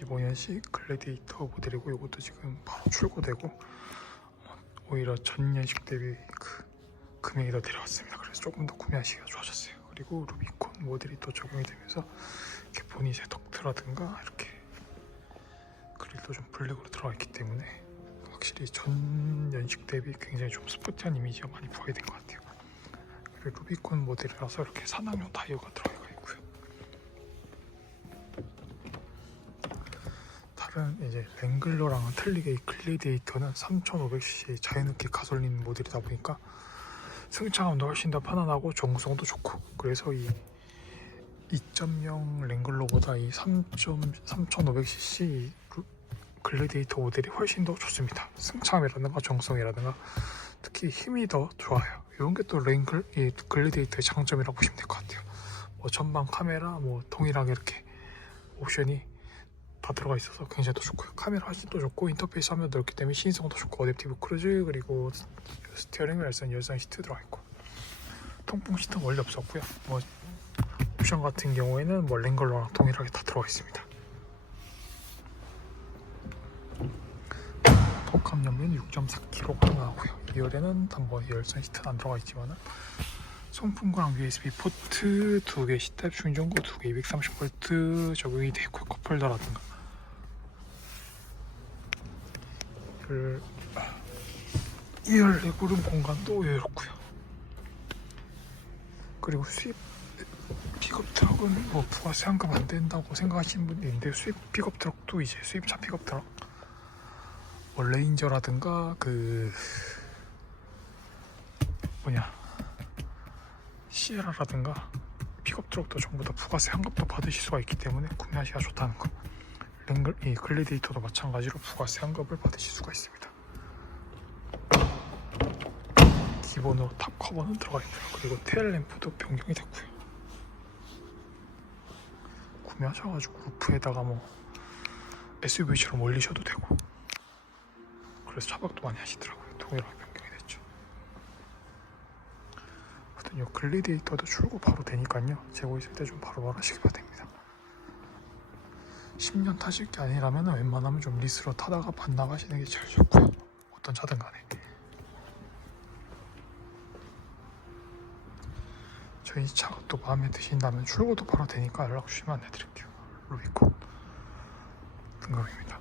2015년식 글래디에이터 모델이고 이것도 지금 바로 출고되고 어, 오히려 전년식 대비 그 금액이 더 내려왔습니다. 그래서 조금 더 구매하시기가 좋아졌어요. 그리고 루비콘 모델이 또 적용이 되면서 이렇게 보닛의 덕트라든가 이렇게 그릴도 좀 블랙으로 들어가 있기 때문에 확실히 전년식 대비 굉장히 좀 스포티한 이미지가 많이 부각이 된 것 같아요. 그리고 루비콘 모델이라서 이렇게 산악용 타이어가 들어가 있고요. 다른 이제 랭글러랑은 틀리게 이 글래디에이터는 3500cc 자연흡기 가솔린 모델이다 보니까 승차감도 훨씬 더 편안하고 정구성도 좋고 그래서 이 2.0 랭글러보다 이 3.3500cc 글래디에이터 모델이 훨씬 더 좋습니다. 승차감이라든가 정성이라든가 특히 힘이 더 좋아요. 이런 게 또 랭글 이 글래디에이터의 장점이라고 보시면 될 것 같아요. 뭐 전방 카메라 뭐 동일하게 이렇게 옵션이 다 들어가 있어서 굉장히 더 좋고요. 카메라 훨씬 더 좋고 인터페이스 화면 넓기 때문에 신성도 좋고 어댑티브 크루즈 그리고 스티어링 열선 열선 시트 들어가 있고 통풍 시트는 원래 없었고요. 뭐 옵션 같은 경우에는 뭐 랭글러랑 동일하게 다 들어가 있습니다. 복합 연료는 6.4kg가 나오고요. 2열에는 단번 열선 시트는 안 들어가 있지만은 송풍구랑 USB 포트 두 개, 시탭 충전구 두 개, 230V 적용이 되어 있고 컵홀더라든가 그 2열 내구름 공간도 여유롭고요. 그리고 수입 픽업 트럭은 뭐 부가세 환급 안 된다고 생각하시는 분이 있는데 수입 픽업 트럭도 이제 수입차 픽업 트럭 뭐 레인저라든가 그 뭐냐 시에라라든가 픽업 트럭도 전부 다 부가세 환급도 받으실 수가 있기 때문에 구매하시기가 좋다는 거. 랭글 이 글래디에이터도 마찬가지로 부가세 환급을 받으실 수가 있습니다. 기본으로 탑 커버는 들어가 있고요. 그리고 테일 램프도 변경이 됐고요. 구매하셔가지고 루프에다가 뭐 SUV처럼 올리셔도 되고 그래서 차박도 많이 하시더라고요. 동일하게 변경이 됐죠. 아무튼 이 글래디에이터도 출고 바로 되니까요. 재고 있을 때 좀 바로바로 하시기 바랍니다. 10년 타실 게 아니라면 웬만하면 좀 리스로 타다가 반나가시는 게 제일 좋고요. 어떤 차든 간에. 저희 차가 또 마음에 드신다면 출고도 바로 되니까 연락 주시면 안내드릴게요. 루비콘 등급입니다.